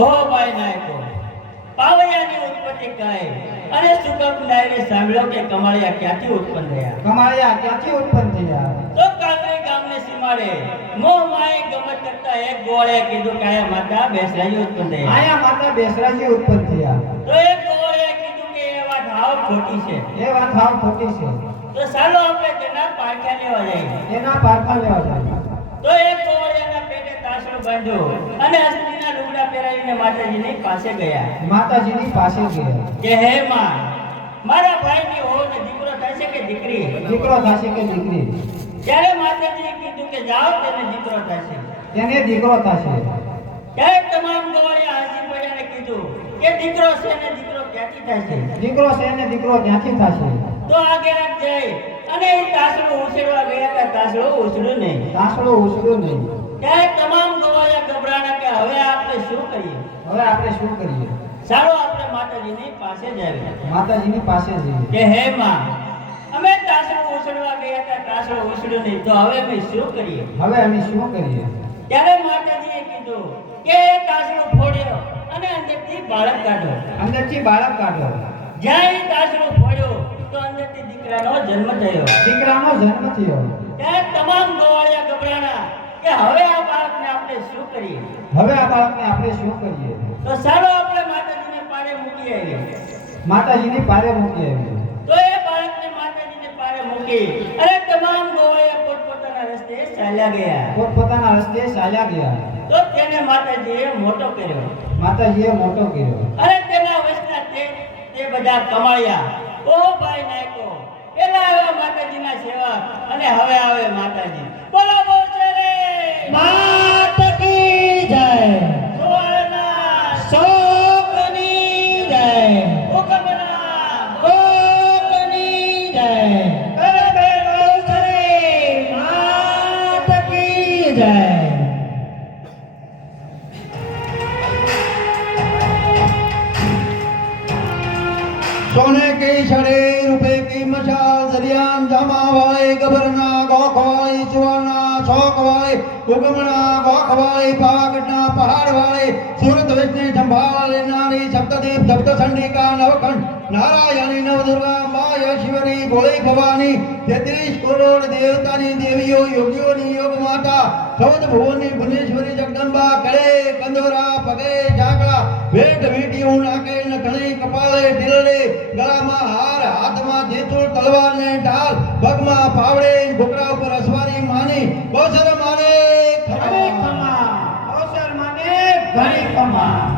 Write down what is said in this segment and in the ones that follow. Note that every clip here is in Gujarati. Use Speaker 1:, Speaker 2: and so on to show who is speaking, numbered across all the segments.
Speaker 1: ઓ ભાઈ પાવૈયાની ઉત્પત્તિ કાય અને સુકમ સાંભળ્યો કે કમાળિયા ક્યાંથી ઉત્પન્ન થયા?
Speaker 2: કમાયા ક્યાંથી ઉત્પન્ન થયા?
Speaker 1: તો કાંકરી ગામને સીમાડે મોહ માય ગમત કરતા એક ગોળે કીધું કે આયા માતા બેસરાજી ઉત્પન્ન થયા.
Speaker 2: આયા માતા બેસરાજી ઉત્પન્ન થયા.
Speaker 1: તો એક ગોળે કીધું કે એ વાત હાવ ખોટી છે.
Speaker 2: એ વાત હાવ ખોટી છે.
Speaker 1: તો ચાલો આપણે તેના પારખા લેવા જઈએ.
Speaker 2: એના પારખા લેવા જાય
Speaker 1: તો એક ગોળિયાના તાસડો બાંધ્યો અને અસ્થિના લુગડા પહેરાવીને માતાજીની પાસે ગયા.
Speaker 2: માતાજીની પાસે ગયા.
Speaker 1: કે હે માં મારા ભાઈની હોવ ને દીકરો થશે કે દીકરી?
Speaker 2: દીકરો થશે કે દીકરી?
Speaker 1: ત્યારે માતાજીએ કીધું કે જાઓ તેને દીકરો થશે
Speaker 2: તેને દીકરો થશે
Speaker 1: ત્યારે તમામ ગવાળિયા હાજી પડ્યાને કીધું કે દીકરો છે ને દીકરો ક્યાંથી થશે
Speaker 2: દીકરો છે ને દીકરો ક્યાંથી થશે
Speaker 1: તો આગળ જઈ અને એ તાસડું ઉછેરવા ગયા હતા. તાસડું ઉછળ્યું નહીં.
Speaker 2: તાસડો ઉછળ્યો નહીં.
Speaker 1: ત્યારે તમામ ગવાયા ગભરાણા કે હવે આપણે શું કરીએ?
Speaker 2: હવે આપણે શું કરીએ?
Speaker 1: ચાલો આપણે માતાજીની પાસે જઈએ
Speaker 2: માતાજીની પાસે જઈએ.
Speaker 1: કે હે માં અમે તાસડું ઉછળવા ગયા હતા તાસડું ઉછળ્યો નહીં તો હવે અમે શું કરીએ?
Speaker 2: હવે અમે શું કરીએ?
Speaker 1: ત્યારે માતાજીએ કીધું કે તાસડું ફોડ્યો અને અંદરથી બાળક કાઢો
Speaker 2: અંદરથી બાળક કાઢો
Speaker 1: જ્યાં એ તાજરો ફોડ્યો તો અંદરથી દીકરાનો જન્મ થયો.
Speaker 2: દીકરાનો જન્મ થયો
Speaker 1: ત્યારે તમામ ગોવાળિયા ગભરાણા કે હવે આ બાળકને આપણે શું કરીએ?
Speaker 2: હવે આ બાળકને આપણે શું કરીએ?
Speaker 1: તો ચાલો આપણે માતાજીને પાડે મૂકી આવીએ.
Speaker 2: માતાજીની પારે મૂકી આવી
Speaker 1: તો એ બાળકને માતાજીને પાડે મૂકી અને તમામ ગોવાળિયા પોતપોતાના રસ્તે ચાલ્યા ગયા.
Speaker 2: પોતપોતાના રસ્તે ચાલ્યા ગયા.
Speaker 1: તો તેને માતાજીએ મોટો કર્યો.
Speaker 2: માતાજીએ મોટો કર્યો.
Speaker 1: અને તેના વચના તે તે બધા કમાયા ઓ ભાઈ નાયકો પેલા આવ્યા માતાજીના સેવક અને હવે આવે માતાજી. બોલો બોલ છે
Speaker 3: નારાયણી નવદુર્ગા માયા શિવની ભોળી ભવાની, તેત્રીસ કરોડ દેવતાની દેવીઓ, યોગીઓની યોગ માતા સૌદ ભુવનની ભુવનેશ્વરી કળે કંદોરા, પગે ઝાકળા, ભેટ વીટી હું ઘણી કપાળે ઢીલડે ગળામાં હાર, હાથમાં ધેતુળ તલવાર ને ઢાલ, પગમાં પાવડે ઘોકરા ઉપર અસવારી માની બહુ માને
Speaker 2: ખમા. બહુ માને ઘણી ખમા.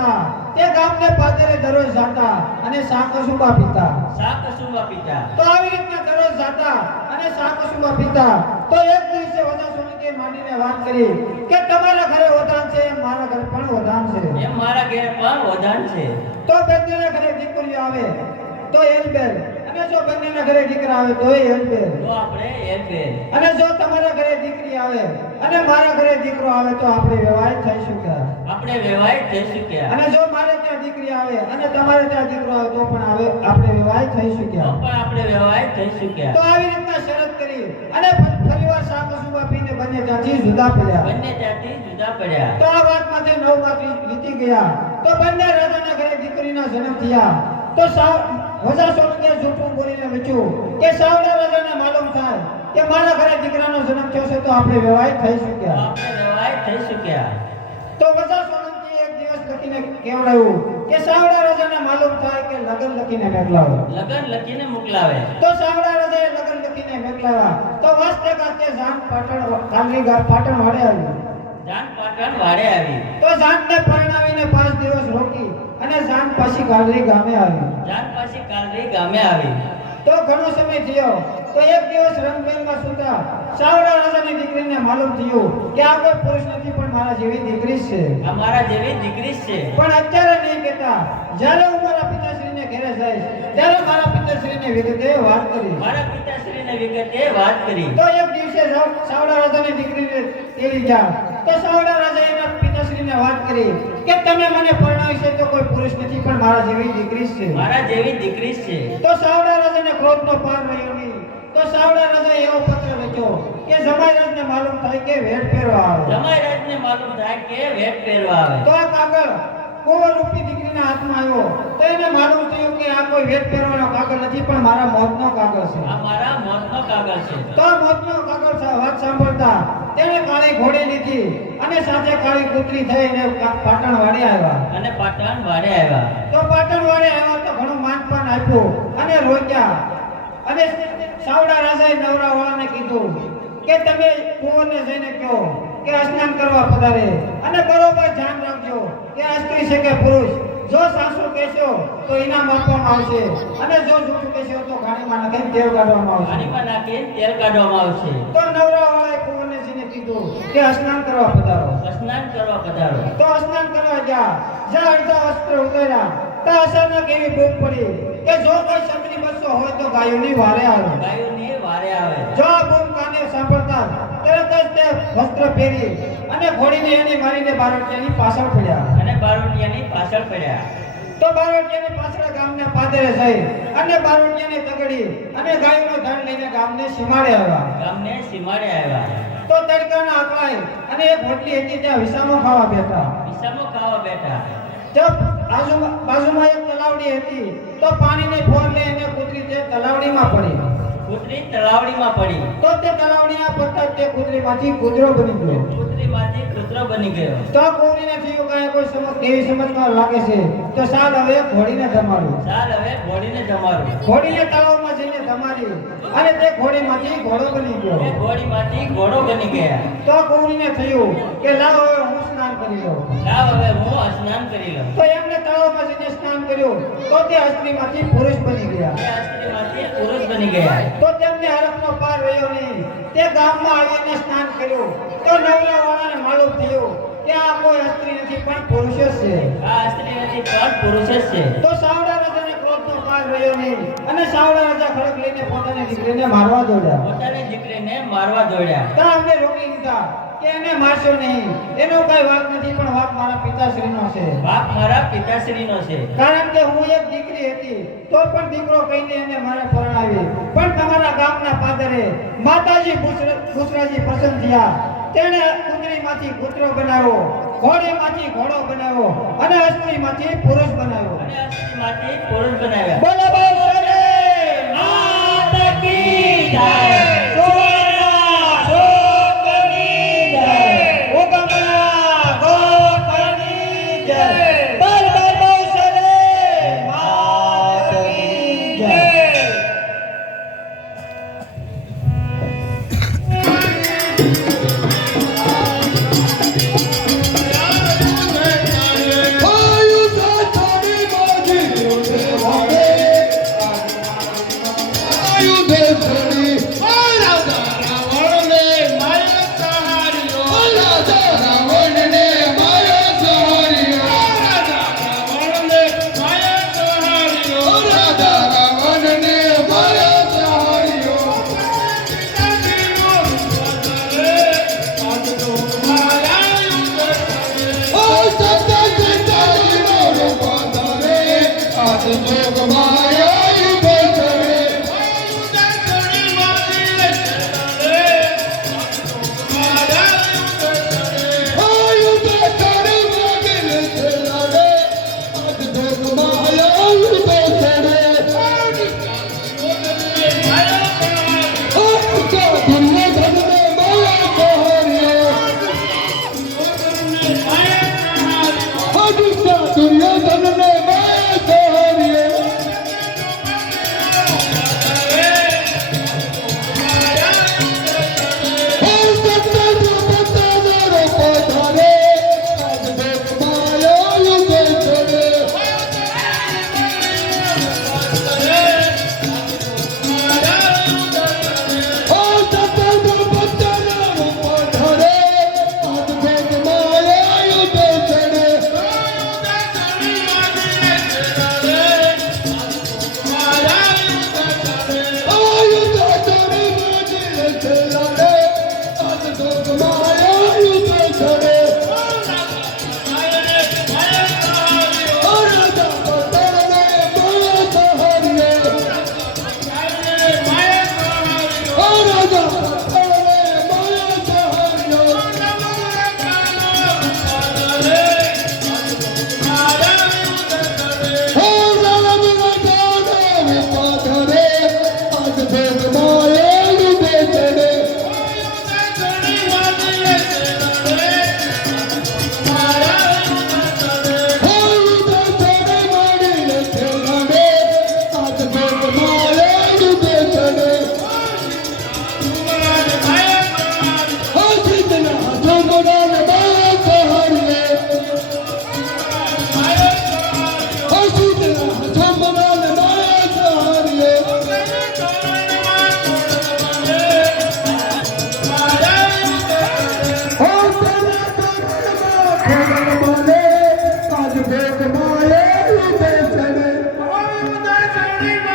Speaker 2: હતા. તે ગામને પાદરે દરરોજ જાતા અને શાકસુબા પીતા.
Speaker 1: શાક પીતા.
Speaker 2: તો આવી રીતના દરરોજ જાતા અને શાકસુબા પીતા. તો એક દિવસે વજા સોલંકીએ માંડીને વાત કરી કે તમારા ઘરે વધાન છે એમ મારા ઘરે પણ વધાન છે.
Speaker 1: એમ મારા ઘરે પણ વધાન છે.
Speaker 2: તો બંનેના ઘરે દીકરી આવે તો એલબેલ. અને જો બંનેના ઘરે દીકરા આવે તો એલબેલ.
Speaker 1: તો આપણે એલબેલ.
Speaker 2: અને જો તમારા ઘરે દીકરી આવે અને મારા ઘરે દીકરો આવે તો આપણે વિવાહ થઈ શક્યા.
Speaker 1: આપણે વેવાય થઈ શક્યા.
Speaker 2: અને જો મારે ત્યાં દીકરી આવે અને તમારે ત્યાં દીકરો આવે તો પણ આવે આપણે વિવાહ થઈ શક્યા.
Speaker 1: પણ આપણે વેવાય થઈ
Speaker 2: તો આવી રીતના શરત કરી અને ફરીવાર શાકસુબા પીને બંને જાતિ જુદા પડ્યા.
Speaker 1: બંને જાતિ જુદા પડ્યા.
Speaker 2: તો આ વાતમાંથી નવ માસ વીતી ગયા તો બંને રાજાના ઘરે દીકરીના જન્મ થયા. તો સાવ વજા સોલંકીએ જૂઠું બોલીને વેચ્યું કે સાવડા રાજાને માલુમ થાય કે મારા ઘરે દીકરાનો જન્મ થયો છે તો આપણે વિવાહિત થઈ શક્યા.
Speaker 1: આપણે વેવાય થઈ શક્યા.
Speaker 2: તો વજા સોલંકી એક દિવસ લખીને કેવડાવ્યું કે સાવડા રાજાને માલુમ થાય કે લગન લખીને મોકલાવો.
Speaker 1: લગન લખીને મોકલાવે.
Speaker 2: તો સાવડા રાજાએ લગન લખીને મોકલાવ્યા. તો વાસ્તે કાતે જાન પાટણ કાલની પાટણ વાડે આવ્યું
Speaker 1: જાન પાટણ વાડે આવી.
Speaker 2: તો જાનને પરણાવીને પાંચ દિવસ રોકી અને જાન પાછી ગાલરી ગામે આવી.
Speaker 1: જાન પાછી કાલરી ગામે આવી.
Speaker 2: તો ઘણો સમય થયો. તો એક દિવસ રંગબેરમાં સુતા સાવડા રાજાની દીકરીને માલુમ થયું કે આ કોઈ પુરુષ નથી પણ મારા જેવી દીકરી છે.
Speaker 1: આ મારા જેવી દીકરી છે.
Speaker 2: પણ અત્યારે નહીં કહેતા. જ્યારે હું મારા પિતાશ્રીને ઘરે જઈશ ત્યારે મારા પિતાશ્રીને વિગતે વાત કરી
Speaker 1: મારા પિતાશ્રીને વિગતે વાત કરી.
Speaker 2: તો એક દિવસે સાવડા રાજાની દીકરીને તેડી ગયા તો સાવડા રાજા એના પિતાશ્રીને વાત કરી કે તમે મને પરણાવી છે તો કોઈ પુરુષ નથી પણ મારા જેવી દીકરી છે.
Speaker 1: મારા જેવી દીકરી છે.
Speaker 2: તો સાવડા રાજાને ક્રોધનો પાર રહ્યો તો સાવડા રાજા એવો પત્ર લખ્યો કે જમાઈરાજને માલુમ થાય કે વેટ ફેરવા આવે.
Speaker 1: જમાઈ રાજને માલુમ થાય કે વેટ પહેરવા આવે.
Speaker 2: તો આ કાગળ કોવર રૂપી દીકરીના હાથમાં આવ્યો. તો એને માલુમ થયું કે આ કોઈ વેટ ફેરવાનો કાગળ નથી પણ મારા મોતનો કાગળ છે.
Speaker 1: આ મારા મોતનો કાગળ છે.
Speaker 2: તો મોતનો કાગળ વાત સાંભળતા તેણે કાળી ઘોડી લીધી અને સાથે કાળી કૂતરી થઈને કા- પાટણ વાડે આવ્યા.
Speaker 1: અને પાટણ વાડે આવ્યા.
Speaker 2: તો પાટણ વાડે આવ્યા તો ઘણું માનપાન આપ્યું અને રોક્યા. અને સાવડા રાજાએ નવરા વાળાને કીધું કે તમે કુંવરને જઈને કહો કે સ્નાન કરવા પધારે. અને બરોબર ધ્યાન રાખજો કે આ સ્ત્રી છે કે પુરુષ. જો સાસુ કહેશો તો ઇનામ આપવામાં આવશે. અને જો જૂઠું કહેશો તો ઘાણીમાં નાખે તેલ કાઢવામાં આવશે.
Speaker 1: ઘાણીમાં નાખે તેલ કાઢવામાં આવશે.
Speaker 2: તો નવરા વાળાએ કુંવરને જઈને કીધું કે સ્નાન કરવા પધારો.
Speaker 1: સ્નાન કરવા પધારો.
Speaker 2: તો સ્નાન કરવા ગયા. જા અડધા અસ્ત્ર ઉતર્યા તો અચાનક એવી બૂમ પડી. કે જો કોઈ ક્ષત્રિય બસો હોય તો ગાયોની વારે આવે.
Speaker 1: ગાયોની વારે આવે.
Speaker 2: જો બૂમ કાને સાંભળતા તરત જ તે વસ્ત્ર પહેરી અને ઘોડીને એની મારીને બારોટિયાની પાછળ પડ્યા.
Speaker 1: અને બારોટિયાની પાછળ પડ્યા.
Speaker 2: તો બારોટિયાની પાછળ ગામને પાદરે જઈ અને બારોટિયાને તગડી અને ગાયોનો ધન લઈને ગામને સીમાડે આવ્યા.
Speaker 1: ગામને સીમાડે આવ્યા.
Speaker 2: તો તડકાના આકળાય અને એક હોટલી હતી ત્યાં વિસામો ખાવા બેઠા.
Speaker 1: વિસામો ખાવા બેઠા.
Speaker 2: તો બાજુમાં બાજુમાં એક તલાવડી હતી. તો પાણીની ફોર લઈને કૂતરી તે તલાવડીમાં પડી.
Speaker 3: કૂતરી તળાવડીમાં પડી.
Speaker 2: તો તે તલાવડીમાં પડતા તે કૂતરીમાંથી કૂતરો બની ગયો.
Speaker 3: કૂતરીમાંથી કૂતરો બની ગયો.
Speaker 2: તો કુંવરીને થયું કે કોઈ સમજ કેવી સમજમાં લાગે છે? તો સાલ હવે ઘોડીને જમાડું
Speaker 3: સાલ હવે ઘોડીને જમાડું
Speaker 2: ઘોડીને તળાવમાં જઈને જમાડી અને તે ઘોડીમાંથી ઘોડો બની
Speaker 3: એ
Speaker 2: ગયો
Speaker 3: ઘોડીમાંથી ઘોડો બની ગયા.
Speaker 2: તો કુંવરીને થયું કે લાવ હવે હું સ્નાન કરી લઉં.
Speaker 3: લાવ હવે હું સ્નાન કરી લઉં.
Speaker 2: તો એમને તળાવમાં જઈને સ્નાન કર્યું. તો તે હસ્તીમાંથી પુરુષ બની ગયા.
Speaker 3: એ સ્ત્રીમાંથી પુરુષ બની ગયા.
Speaker 2: તો તેમને હરખનો પાર રહ્યો નહીં. તે ગામમાં આવીને સ્નાન કર્યું. તો નવરાવાળાને માલુમ થયું કે આ કોઈ સ્ત્રી નથી પણ પુરુષ છે.
Speaker 3: આ સ્ત્રી નથી પણ પુરુષ છે.
Speaker 2: તો સાવડા રાજાને ક્રોધનો પાર રહ્યો નહીં. અને સાવડા રાજા ખડક લઈને પોતાની દીકરીને મારવા દોડ્યા.
Speaker 3: પોતાની દીકરીને મારવા દોડ્યા.
Speaker 2: તો અમને રોકી દીધા કે એને મારશો નહીં. એનો કઈ વાક નથી પણ વાક મારા પિતાશ્રીનો છે.
Speaker 3: બાપ મારા પિતાશ્રીનો છે.
Speaker 2: કારણ કે હું એક દીકરી હતી તો પણ દીકરો કહીને એને મારે પરણાવી પણ તમારા ગામના પાદરે માતાજી બુસરાજી પસંદ થયા. તેણે કુંદરીમાંથી કૂતરો બનાવ્યો ઘોડીમાંથી ઘોડો બનાવ્યો અને અસ્ત્રીમાંથી પુરુષ બનાવ્યો.
Speaker 3: અને અસ્ત્રીમાંથી સ્ત્રીમાંથી પુરુષ બનાવ્યો.
Speaker 2: બોલો બહુ
Speaker 3: માતા કી જય Amen.